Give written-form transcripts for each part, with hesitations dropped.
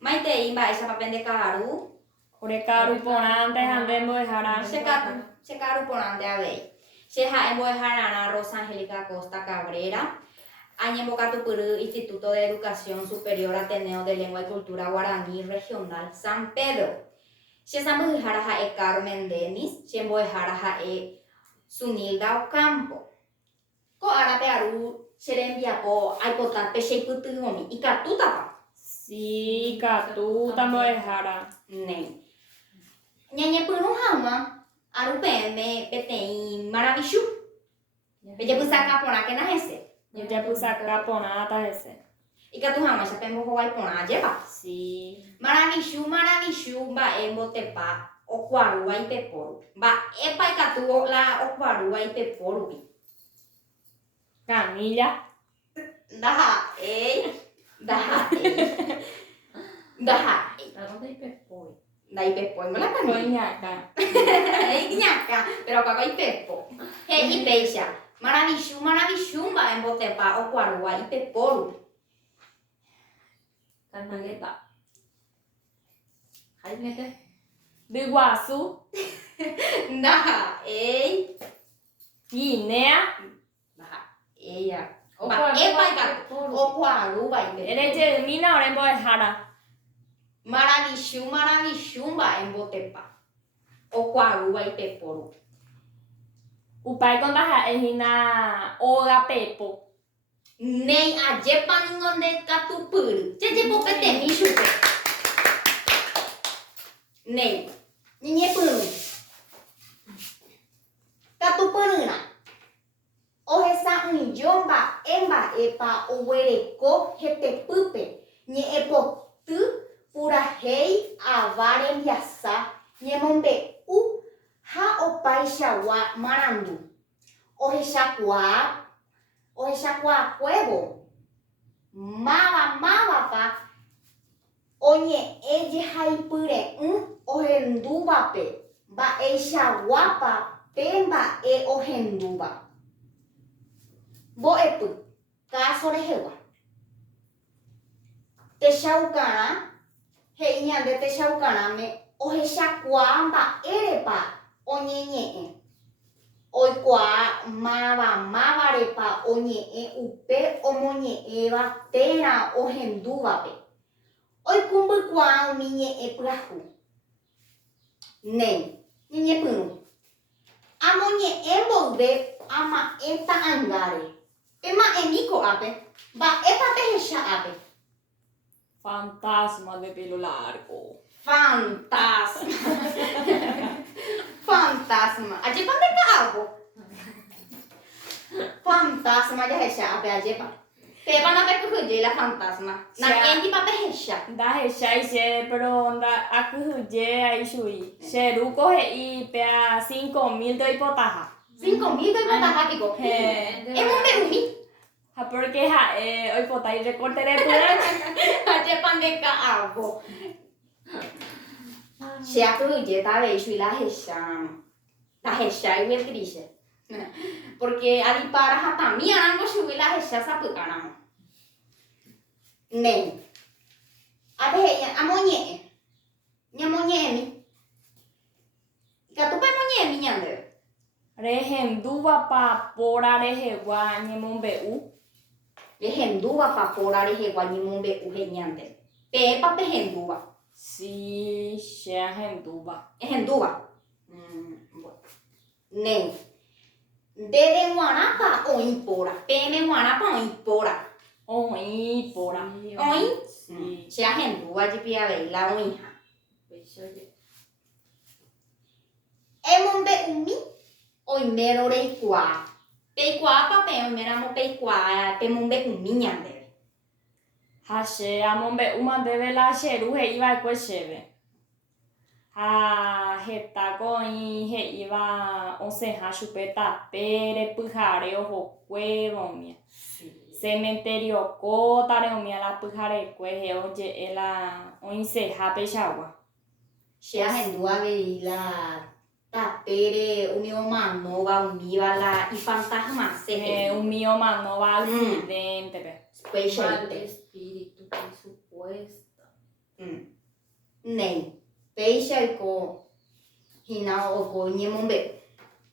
Maite imba esa papel de caru. Ore karu ponante hande mbo'ehára. Se caru ponante a ver. Se ha embo'ehára na Rosa Angélica Costa Cabrera. Añembocatupurú, Instituto de Educación Superior Ateneo de Lengua y Cultura Guaraní Regional San Pedro. Se embo'ehára ha'e Carmen Denis. Se embo'ehára ha'e Sunilda Ocampo. Ko arape aru serembiapo aipotape cheipytyvõmi ikatútapa. Sí, ikatúta mbo'ehára. Né. Ñañepyrũ hag̃ua aru peẽme peteĩ Maravichu. Pejapysáka porãke nahese. Jajapysáka porãta hese. Ikatu hag̃uáicha pembohovái porãjépa. Sí. Maravichu mba'e mbotepa okuarúva ipepóru. Mba'épa ikatu la okuarúva ipepórugui. Camilla. Ndaha'éi. Ndaipepói la Camilla. Coñaca. Ñaka, pero acá ipepo. He ipeicha. Maravichu mba'e mbotepa okuarúva ipepóru. Cantaleta. Jaimete. De Iguazú. Ndaha'éi. Guinea. Ella. Mba'épa ikatu okuarúva ipepóru. Erejermína ore mbo'ehára. Maravichu mba'e mbotepa okuarúva ipepóru. Upáiko ndaha'éhina óga pepo. Néi ajépa niko ndekatupyry. Jejepopetemi chupe. Néi. Ñeñepyrũ. Katupyrýra. Ohesa'ỹijo mba'épa oguereko hetepýpe. Ñe'ẽpoty purahéi ava rembiasa ñemombe'u ha opaichagua marandu. Ohechakuaakuévo mávapa oñe'ẽjehaipyre'ỹ ohendúvape mba'eichaguápa pe mba'e ohendúva. Mbo'epy caso rehegua. Techaukarã he'i ñande techaukarãme ohechakuaa mba'érepa oñeñe'ẽ. Oikuaa mávavarepa oñe'ẽ upe omoñe'ẽva térã ohendúvape. Oikumbykuaa umi ñe'ẽ pyahu. Néi. Ñeñepyrũ. Amoñe'ẽ mboyve ama'ẽ ta'ãngáre. Pema'ẽmiko ápe. Mba'épa pehecha ápe. Fantasma de pelo largo. Fantasma. Ajépa ndeka'ávo. Fantasma jahecha ápe ajépa. Péva napekyhyje la fantasma. Na'ẽndipa pehecha. Ndahechaiche, pero akyhyje aichugui. Che ruko he'i pea 5.000 ndoipotaha. 5.000 ndoipotahápiko. Emombe'umi. Ha porque ha'e oipotai recorte repy'ára. Ajépa ndeka'ávo. Che akyhyje taveichugui lahechái Beatrice. Porque adipára hatãmi arango chugui lahecha sapy'áramo. Néi. Apehe'i amoñe'ẽ. Ñamoñe'ẽmi. Ikatúpa amoñe'ẽmi ñandéve. Rehendúvapa póra rehegua ñemombe'u. Rehendúvapa póra rehegua ñemombe'u he'i ñandéve. Pépa pehendúva. Sí, che ahendúva. Ehendúva. Néi. Ndéve g̃uarãpa oĩ póra. Peẽme g̃uarãpa oĩ póra. Oĩ póra. Oĩ? Sí. Che ahendúva jepi avei la oĩha. Emombe'umi oimérõ reikuaa. Peikuaápa peẽ oiméramo peikuaa pemombe'umi ñandéve. Ha che amombe'úma ndéve la cheru he'íva'ekue chéve. Ha hetáko oĩ he'íva osẽha chupe tape repyhare ohokuévomia. Cementerio kótare omia la pyharekue he oje'e la oĩseha peichagua. Che ahendúva avei la tapére umi omanóva umíva la ifantasmasépe. Umi omanóva accidentepe. Péichaite. Mal espíritu, por supuesto. Nei. Peixe oiko hina oiko ñemombe'u.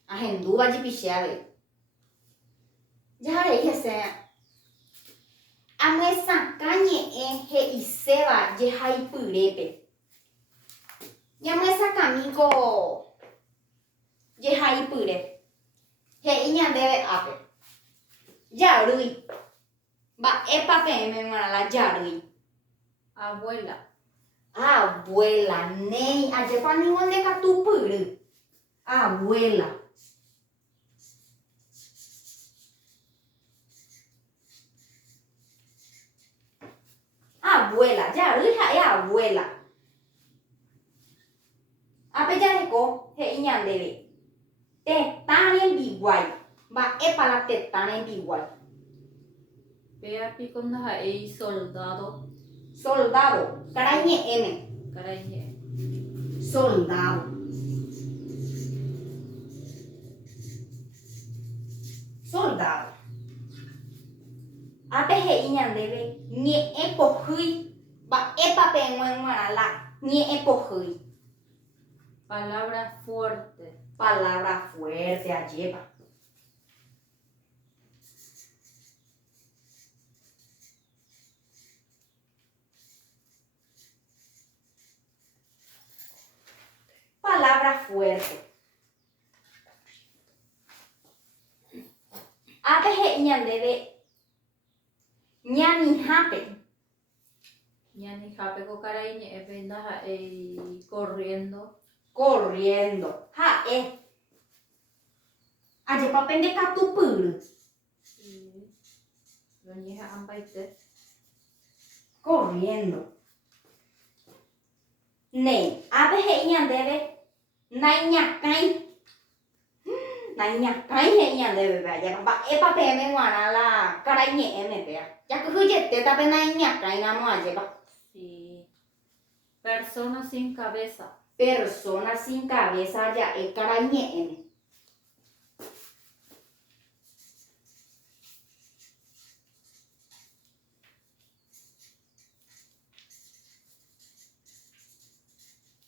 Ahendúva jepiche avei. Jaharei hese amyesakã ñe'ẽ he'iséva jehaipyrépe. Ñamyesakãmínko jehaipyre. He'i ñandéve ápe. Jarýi. Mba'épa peẽme g̃uarã la jarýi. Abuela. Abuela, nei ajépa niko ndekatupyry. Abuela. Abuela, jarýi ha'e abuela. Ápe jareko he'i ñandéve. Tetã rembiguái. Mba'épa la tetã rembiguái. Péapiko ndaha'éi soldado. Soldado, karai ñe'ẽme. Karai ñe'ẽ. Soldado. Soldado. Ápe he'i ñandéve ñe'ẽ pohýi. Mba'épa peẽme g̃uarã la ñe'ẽ pohýi. Palabra fuerte. Palabra fuerte ajépa. Palabra fuerte. Ápe he'i ñandéve ñanihápe. Ñanihápeko karai ñe'ẽpe ndaha'éi corriendo. Corriendo. Ha'e. Ajépa pendekatupyry. Roñeha'ãmbaite. Corriendo. Nei, ápe he'i ñandéve naiñakãi. Naiñakãi he'i ñandéve ajépa mba'épa peẽme g̃uarã la karai ñe'ẽme péa. Jakyhyjetétape naiñakãiramo ajépa. Sí. Persona sin cabeza. Persona sin cabeza ja'e karai ñe'ẽme.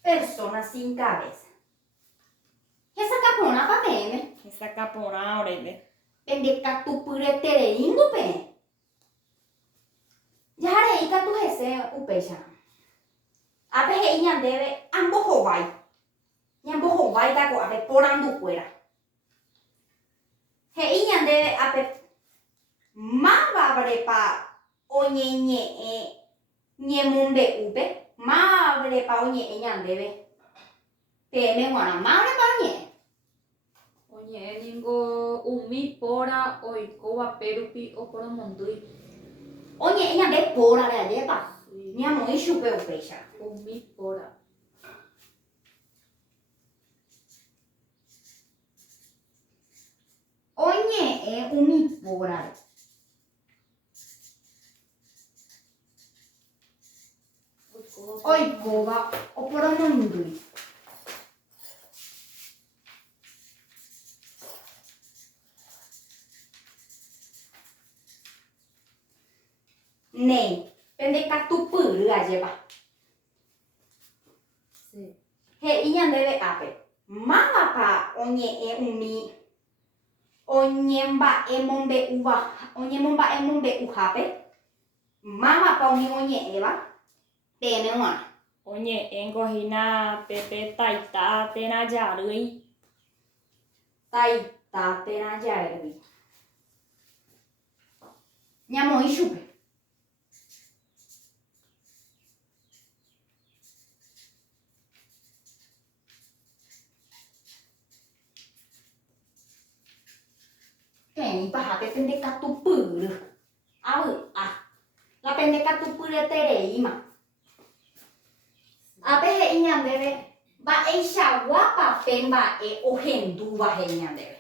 Persona sin cabeza. Hesaka porãpa peẽme. Hesaka porã oréve. Pendekatupyretereíngo peẽ. Jaharei katu hese upéicharã. Ápe he'i ñandéve ambohovái. Ñambohováita ko'ápe porandukuéra. He'i ñandéve ápe mávavrepa oñeñe'ẽ ñemombe'úpe. Mávrepa oñe'ẽ ñandéve. Peẽme g̃uarã mávrepa oñe'ẽ. Oñe'ẽniko umi póra oikóva pérupi oporomondýi. Oñe'ẽ ñande pórare ajépa. Sí. Ñamoĩ chupe upéicharã. Umi póra. Oñe'ẽ umi pórare. Oikóva oporomondýi. Nei, pendekatupyry ajépa. Sí. He'i ñandéve ápe. Mávapa oñe'ẽ umi oñemomba'emombe'uhápe. Mávapa umi oñe'ẽva peẽme g̃uarã. Oñe'ẽngohína pépe taita térã jarýi. Taita térã jarýi. Ñamoĩ chupe. Peĩ pahápe pendekatupyry. Avy'a. La pendekatupyretereíma. Ápe he'i ñandéve mba'eichaguápa pe mba'e ohendúva he'i ñandéve.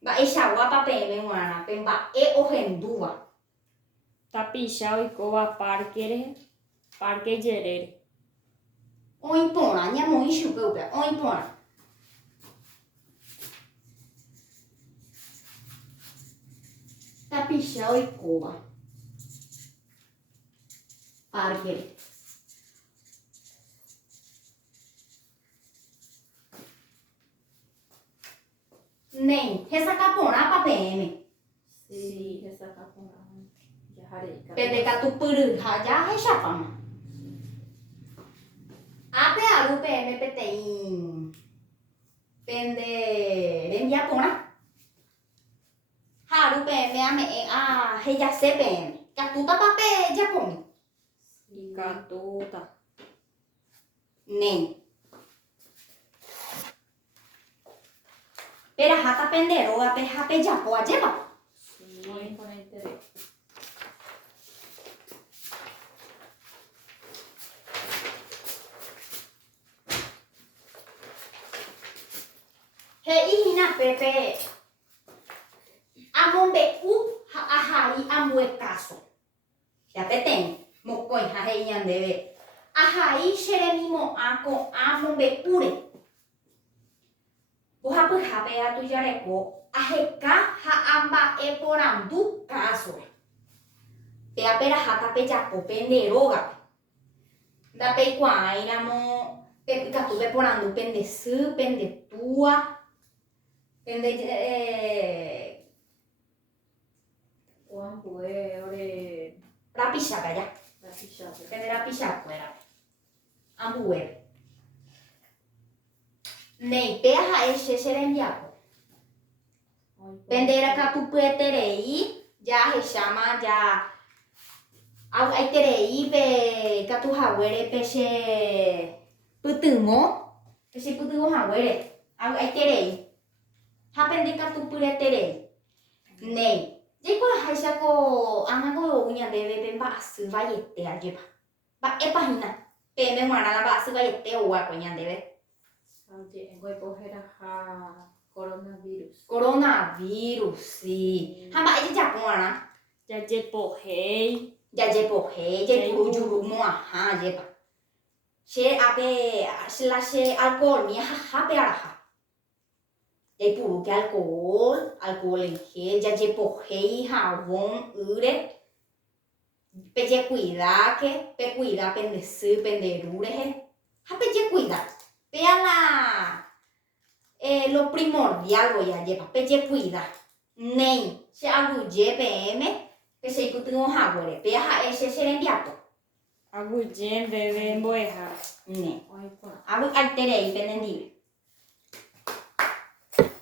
Mba'eichaguápa peẽme g̃uarã pe mba'e ohendúva. Tapicha oikóva parque jerére. Oĩ porã ñamoĩ chupe upe. Oĩ porã. Tapicha oikóva. parque. Nem, resacapona pa PM. Sí, esa capona. Ya haré. PDK tu puru haja hechapama. Ape aru PM PTI. Pende rendia pona. Haru PM ame a heja se PM. Katuta pape japomi. Y catuta. Nem. Pera hata pendero ape hape japo ajeba. Sí, con interés. He ihina pepe. Amombe u ha ahai amue caso. Ya peten. Mokoi ha he yandebe. Ahai xeremimo ako amombe ure. Ohapu hape atu yareko. Aheka ha amba eporandu caso. Pea pera hata pe japo penderoga. Da pe kwainamo. Pe katu pe porandu pendesu pendetua. Pende Juan fue ore rapisha kaya. la fichada. Pende rapisha fuera. Ambuer. Nei pea ha eshe serembiapo. Pendera katu pueterei. Ya he chama ya. Au aiterei pe katu hawere peshe putungo. Peshe putungo hawere. Au aiterei. Ha pende katu pueterei. Nei. Jiko haishako anago unya debe pemba asu vayete ajeba. Ba epahina. Peme mwana ba asu vayete uwa konya debe. Oye, voy a coger a coronavirus. Coronavirus, sí. Hamba aja Japona. Ya llevo hey. Ya jepo he, je puru juru mo aha jepa. She ape she alcohol mi ha pe araha. Je puru que alcohol en gel, ya jepo he jabón ure. Pe je cuida que pe cuida pendesu penderure he. Ha pe je cuida. Pe la lo primordial voy a llevar, pe je cuida. Nei, she alu je PM. Que se ikutungo hagore, pe ha ese serendiapo. Agujen bebe boeja. Ne. Ay, por Alu altere y pendendible.